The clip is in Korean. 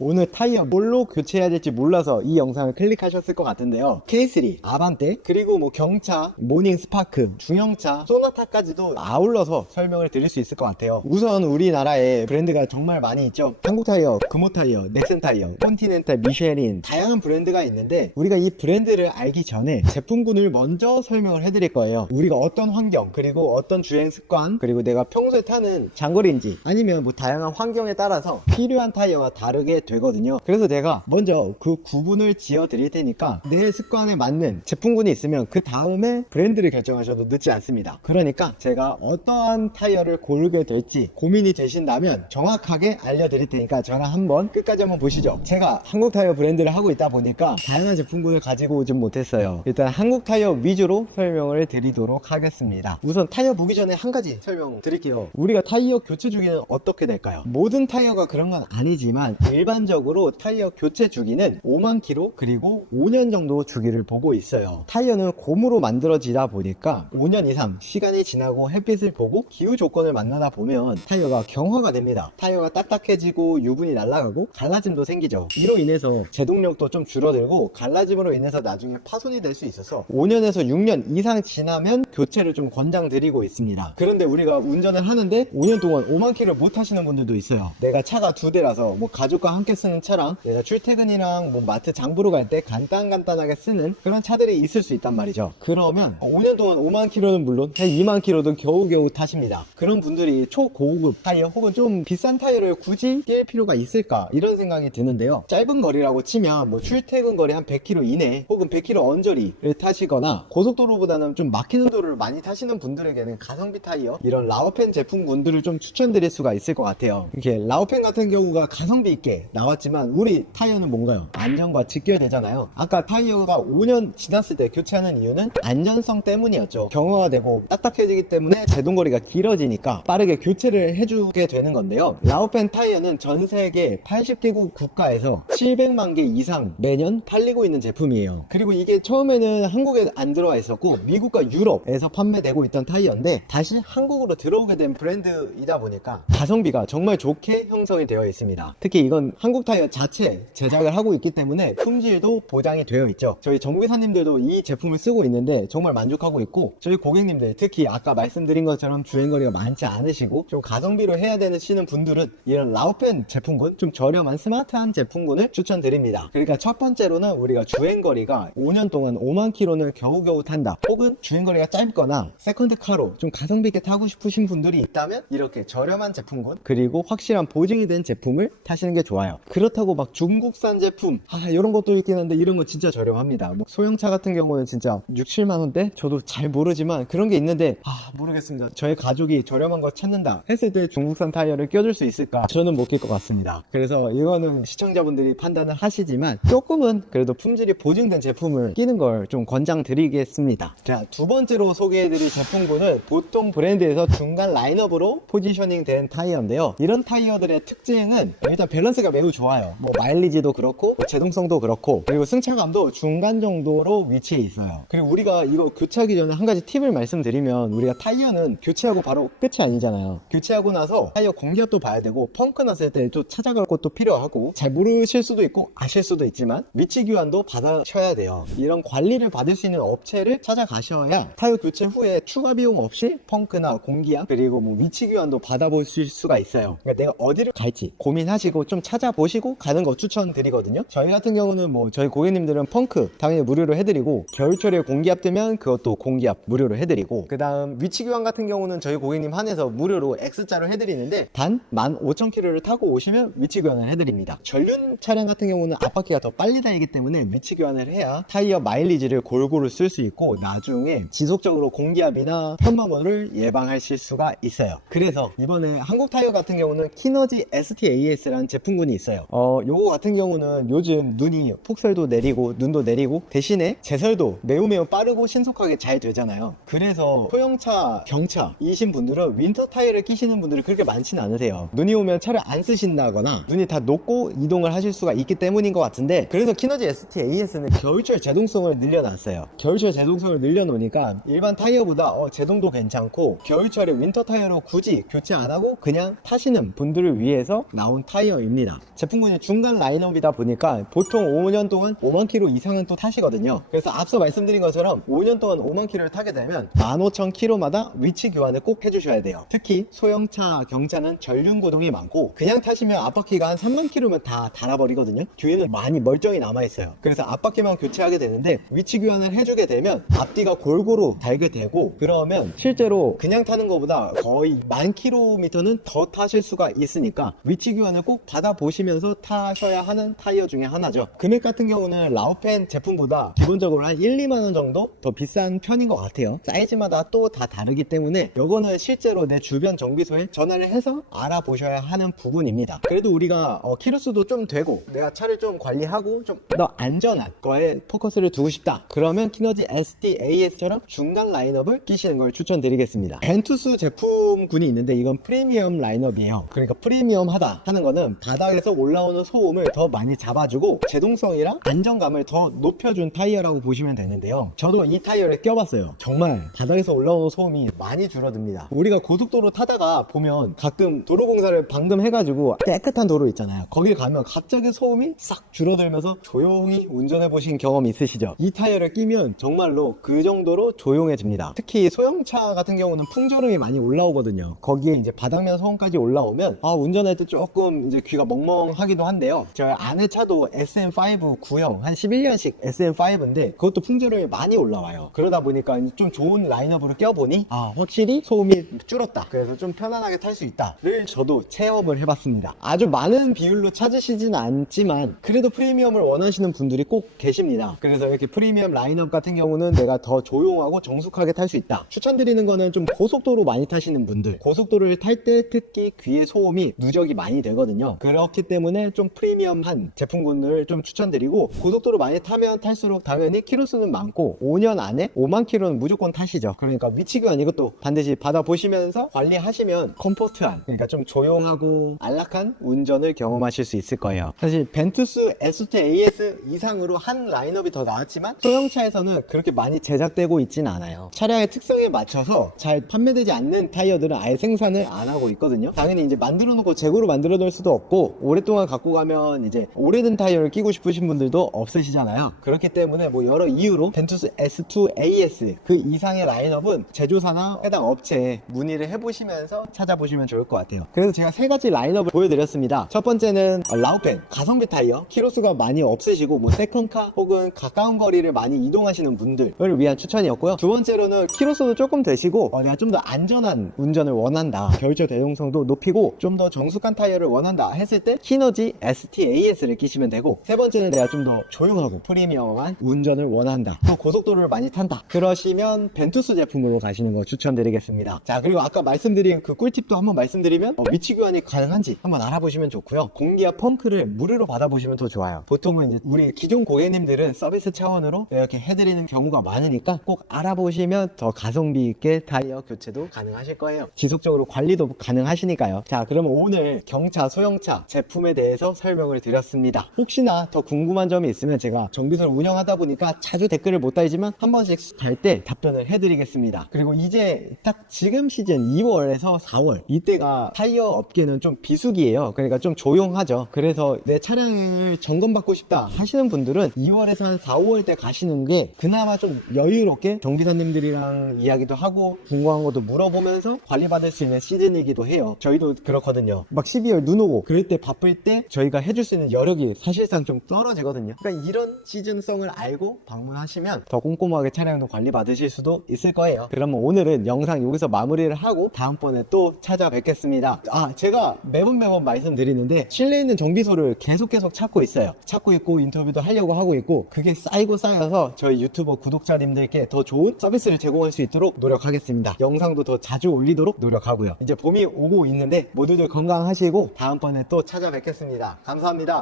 오늘 타이어 뭘로 교체해야 될지 몰라서 이 영상을 클릭하셨을 것 같은데요. K3, 아반떼, 그리고 뭐 경차, 모닝 스파크, 중형차, 소나타까지도 아울러서 설명을 드릴 수 있을 것 같아요. 우선 우리나라에 브랜드가 정말 많이 있죠. 한국 타이어, 금호 타이어, 넥센 타이어, 콘티넨탈, 미쉐린, 다양한 브랜드가 있는데 우리가 이 브랜드를 알기 전에 제품군을 먼저 설명을 해드릴 거예요. 우리가 어떤 환경, 그리고 어떤 주행 습관, 그리고 내가 평소에 타는 장거리인지 아니면 뭐 다양한 환경에 따라서 필요한 타이어가 다르게 되거든요. 그래서 내가 먼저 그 구분을 지어 드릴 테니까 내 습관에 맞는 제품군이 있으면 그 다음에 브랜드를 결정하셔도 늦지 않습니다. 그러니까 제가 어떠한 타이어를 고르게 될지 고민이 되신다면 정확하게 알려드릴 테니까 저랑 한번 끝까지 한번 보시죠. 제가 한국 타이어 브랜드를 하고 있다 보니까 다양한 제품군을 가지고 오진 못했어요. 일단 한국 타이어 위주로 설명을 드리도록 하겠습니다. 우선 타이어 보기 전에 한 가지 설명 드릴게요. 우리가 타이어 교체 주기는 어떻게 될까요? 모든 타이어가 그런 건 아니지만 일반적으로 타이어 교체 주기는 5만 킬로 그리고 5년 정도 주기를 보고 있어요. 타이어는 곰으로 만들어지다 보니까 5년 이상 시간이 지나고 햇빛을 보고 기후 조건을 만나다 보면 타이어가 경화가 됩니다. 타이어가 딱딱해지고 유분이 날아가고 갈라짐도 생기죠. 이로 인해서 제동력도 좀 줄어들고 갈라짐으로 인해서 나중에 파손이 될 수 있어서 5년에서 6년 이상 지나면 교체를 좀 권장드리고 있습니다. 그런데 우리가 운전을 하는데 5년 동안 5만 킬로를 못 하시는 분들도 있어요. 내가 차가 두 대라서 뭐 가족과 함께 쓰는 차랑 내가 출퇴근이랑 뭐 마트 장 보러 갈 때 간단하게 쓰는 그런 차들이 있을 수 있단 말이죠. 그러면 5년 동안 5만 킬로는 물론 한 2만 킬로도 겨우겨우 타십니다. 그런 분들이 초고급 타이어 혹은 좀 비싼 타이어를 굳이 낄 필요가 있을까 이런 생각이 드는데요. 짧은 거리라고 치면 뭐 출퇴근 거리 한 100km 이내 혹은 100km 언저리를 타시거나 고속도로보다는 좀 막히는 도로를 많이 타시는 분들에게는 가성비 타이어 이런 라오펜 제품군들을 좀 추천드릴 수가 있을 것 같아요. 이렇게 라오펜 같은 경우가 가성비 있게 나왔지만 우리 타이어는 뭔가요? 안전과 직결되잖아요. 아까 타이어가 5년 지났을 때 교체하는 이유는 안전성 때문이었죠. 경화가 되고 딱딱해지기 때문에 제동거리가 길어지니까 빠르게 교체를 해주게 되는 건데요. 라오펜 타이어는 전 세계 80개국 국가에서 700만 개 이상 매년 팔리고 있는 제품이에요. 그리고 이게 처음에는 한국에 안 들어와 있었고 미국과 유럽에서 판매되고 있던 타이어인데 다시 한국으로 들어오게 된 브랜드이다 보니까 가성비가 정말 좋게 형성이 되어 있습니다. 특히 이건 한국 타이어 자체 제작을 하고 있기 때문에 품질도 보장이 되어 있죠. 저희 정비사님들도 이 제품을 쓰고 있는데 정말 만족하고 있고 저희 고객님들 특히 아까 말씀드린 것처럼 주행거리가 많지 않으시고 좀 가성비로 해야 되시는 분들은 이런 라오펜 제품군 좀 저렴한 스마트한 제품군을 추천드립니다. 그러니까 첫 번째로는 우리가 주행거리가 5년 동안 5만 킬로는 겨우겨우 탄다 혹은 주행거리가 짧거나 세컨드카로 좀 가성비 있게 타고 싶으신 분들이 있다면 이렇게 저렴한 제품군 그리고 확실한 보증이 된 제품을 타시는 게 좋아요. 그렇다고 막 중국산 제품 이런 것도 있긴 한데 이런 거 진짜 저렴합니다. 뭐 소형차 같은 경우는 진짜 6, 7만 원대? 저도 잘 모르지만 그런 게 있는데 모르겠습니다. 저의 가족이 저렴한 거 찾는다 했을 때 중국산 타이어를 껴줄 수 있을까? 저는 못 낄 것 같습니다. 그래서 이거는 시청자분들이 판단을 하시지만 조금은 그래도 품질이 보증된 제품을 끼는 걸 좀 권장드리겠습니다. 자, 두 번째로 소개해드릴 제품군은 보통 브랜드에서 중간 라인업으로 포지셔닝 된 타이어인데요. 이런 타이어들의 특징은 일단 밸런스가 매우 좋아요. 뭐 마일리지도 그렇고 제동성도 그렇고 그리고 승차감도 중간 정도로 위치해 있어요. 그리고 우리가 이거 교체하기 전에 한 가지 팁을 말씀드리면 우리가 타이어는 교체하고 바로 끝이 아니잖아요. 교체하고 나서 타이어 공기압도 봐야 되고 펑크 났을 때 또 찾아갈 것도 필요하고 잘 모르실 수도 있고 아실 수도 있지만 위치 교환도 받으셔야 돼요. 이런 관리를 받을 수 있는 업체를 찾아가셔야 타이어 교체 후에 추가 비용 없이 펑크나 공기압 그리고 뭐 위치 교환도 받아보실 수가 있어요. 그러니까 내가 어디를 갈지 고민하시고 좀 찾아보시고 가는 거 추천드리거든요. 저희 같은 경우는 뭐 저희 고객님들은 펑크 당연히 무료로 해드리고 겨울철에 공기압 뜨면 그것도 공기압 무료로 해드리고 그 다음 위치 교환 같은 경우는 저희 고객님 한해서 무료로 X자로 해드리는데 단 15,000km를 타고 오시면 위치 교환을 해드립니다. 전륜 차량 같은 경우는 앞바퀴가 더 빨리 달리기 때문에 위치 교환을 해야 타이어 마일리지를 골고루 쓸 수 있고 나중에 지속적으로 공기압이나 편마모를 예방하실 수가 있어요. 그래서 이번에 한국 타이어 같은 경우는 키너지 ST-AS라는 제품군이 있어요. 요거 같은 경우는 요즘 눈이 폭설도 내리고 눈도 내리고 대신에 제설도 매우 빠르고 신속하게 잘 되잖아요. 그래서 소형차, 경차이신 분들은 윈터 타이어를 끼시는 분들이 그렇게 많지는 않으세요. 눈이 오면 차를 안 쓰신다거나 눈이 다 녹고 이동을 하실 수가 있기 때문인 것 같은데 그래서 키너지 ST-AS는 겨울철 제동성을 늘려놨어요. 겨울철 제동성을 늘려놓으니까 일반 타이어보다 제동도 괜찮고 겨울철에 윈터 타이어로 굳이 교체 안 하고 그냥 타시는 분들을 위해서 나온 타이어입니다. 제품군이 중간 라인업이다 보니까 보통 5년 동안 5만 킬로 이상은 또 타시거든요. 그래서 앞서 말씀드린 것처럼 5년 동안 5만 킬로를 타게 되면 15,000킬로마다 위치 교환을 꼭 해주셔야 돼요. 특히 소형차, 경차는 전륜 구동이 많고 그냥 타시면 앞바퀴가 한 3만 킬로면 다 닳아버리거든요. 뒤에는 많이 멀쩡히 남아있어요. 그래서 앞바퀴만 교체하게 되는데 위치 교환을 해주게 되면 앞뒤가 골고루 달게 되고, 그러면 실제로 그냥 타는 것보다 거의 10,000km는 더 타실 수가 있으니까 위치 교환을 꼭 받아보시면서 타셔야 하는 타이어 중에 하나죠. 금액 같은 경우는 라오펜 제품보다 기본적으로 한 1, 2만 원 정도 더 비싼 편인 것 같아요. 사이즈마다 또 다 다르기 때문에 이거는 실제로 내 주변 정비소에 전화를 해서 알아보셔야 하는 부분입니다. 그래도 우리가 키로수도 좀 되고 내가 차를 좀 관리하고 좀 더 안전한 거에 포커스를 두고 싶다, 그러면 키너지 ST-AS처럼 중간 라인업을 끼시는 걸 추천드리겠습니다. 벤투스 제품군이 있는데 이건 프리미엄 라인업이에요. 그러니까 프리미엄하다 하는 거는 바닥에서 올라오는 소음을 더 많이 잡아주고 제동성이랑 안정감을 더 높여준 타이어라고 보시면 되는데요. 저도 이 타이어를 껴봤어요. 정말 바닥에서 올라오는 소음이 많이 줄어듭니다. 우리가 고속도로 타다가 보면 가끔 도로공사를 방금 해가지고 깨끗한 도로 있잖아요. 거길 가면 갑자기 소음이 싹 줄어들면서 조용히 운전해 보신 경험 있으시죠? 이 타이어를 끼면 정말로 그 정도로 조용해집니다. 특히 소형차 같은 경우는 풍절음이 많이 올라오거든요. 거기에 이제 바닥면 소음까지 올라오면 운전할 때 조금 이제 귀가 멍멍하기도 한데요. 저희 아내 차도 SM5 구형 한 11년식 SM5인데 그것도 풍절음이 많이 올라와요. 그러다 보니까 좀 좋은 라인업으로 껴보니 확실히 소음이 줄었다, 그래서 좀 편안하게 탈 수 있다를 저도 체험을 해봤습니다. 아주 많은 비율로 찾으시진 않지만 그래도 프리미엄을 원하시는 분들이 꼭 계십니다. 그래서 이렇게 프리미엄 라인업 같은 경우는 내가 더 조용하고 정숙하게 탈 수 있다. 추천드리는 거는 좀 고속도로 많이 타시는 분들, 고속도로를 탈 때 특히 귀의 소음이 누적이 많이 되거든요. 그렇기 때문에 좀 프리미엄한 제품군을 좀 추천드리고, 고속도로 많이 타면 탈수록 당연히 키로수는 많고 5년 안에 5만 킬로는 무조건 타시죠. 그러니까 위치 교환 이것도 반드시 받아보시면서 관리하시면 컴포트한, 그러니까 좀 조용하고 안락한 운전을 경험하실 수 있을 거예요. 사실 벤투스 ST-AS 이상으로 한 라인업이 더 나왔지만 소형차에서는 그렇게 많이 제작되고 있진 않아요. 차량의 특성에 맞춰서 잘 판매되지 않는 타이어들은 아예 생산을 안 하고 있거든요. 당연히 이제 만들어 놓고 재고로 만들어 놓을 수도 없고 오랫동안 갖고 가면 이제 오래된 타이어를 끼고 싶으신 분들도 없으시잖아요. 그렇기 때문에 뭐 여러 이유로 벤투스 S2AS 그 이상의 라인업은 제조사나 해당 업체에 문의를 해보시면서 찾아보시면 좋을 것 같아요. 그래서 제가 세 가지 라인업을 보여드렸습니다. 첫 번째는 라오펜 가성비 타이어, 키로수가 많이 없으시고 뭐 세컨카 혹은 가까운 거리를 많이 이동하시는 분들을 위한 추천이었고요. 두 번째로는 키로수도 조금 되시고 내가 좀 더 안전한 운전을 원한다, 결조 대용성도 높이고 좀 더 정숙한 타이어를 원한다 했을 때 키너지 ST-AS를 끼시면 되고, 세 번째는 내가 좀 더 조용하고 프리미엄한 운전을 원한다, 또 고속도로를 많이 탄다, 그러시면 벤투스 제품으로 가시는 거 추천드리겠습니다. 자, 그리고 아까 말씀드린 그 꿀팁도 한번 말씀드리면 위치 교환이 가능한지 한번 알아보시면 좋고요. 공기압 펌프를 무료로 받아보시면 더 좋아요. 보통은 이제 우리 기존 고객님들은 서비스 차원으로 이렇게 해드리는 경우가 많으니까 꼭 알아보시면 더 가성비 있게 타이어 교체도 가능하실 거예요. 지속적으로 관리도 가능하시니까요. 자, 그러면 오늘 경차, 소형차 제품에 대해서 설명을 드렸습니다. 혹시나 더 궁금한 점이 있으면 제가 정비소를 운영하다 보니까 자주 댓글을 못 달지만 한 번씩 달 때 답변을 해드리겠습니다. 그리고 이제 딱 지금 시즌 2월에서 4월 이때가 타이어 업계는 좀 비수기예요. 그러니까 좀 조용하죠. 그래서 내 차량을 점검받고 싶다 하시는 분들은 2월에서 한 4, 5월 때 가시는 게 그나마 좀 여유롭게 정비사님들이랑 이야기도 하고 궁금한 것도 물어보면서 관리받을 수 있는 시즌이기도 해요. 저희도 그렇거든요. 막 12월 눈 오고 그럴 때 바쁠 때 저희가 해줄 수 있는 여력이 사실상 좀 떨어지거든요. 그러니까 이런 시즌성을 알고 방문하시면 더 꼼꼼하게 차량도 관리받으실 수도 있을 거예요. 그러면 오늘은 영상 여기서 마무리를 하고 다음번에 또 찾아뵙겠습니다. 제가 매번 말씀드리는데 실내에 있는 정비소를 계속 찾고 있어요. 찾고 있고 인터뷰도 하려고 하고 있고, 그게 쌓여서 저희 유튜버 구독자님들께 더 좋은 서비스를 제공할 수 있도록 노력하겠습니다. 영상도 더 자주 올리도록 노력하고요. 이제 봄이 오고 있는데 모두들 건강하시고 다음번에 또 찾아뵙겠습니다. 감사합니다.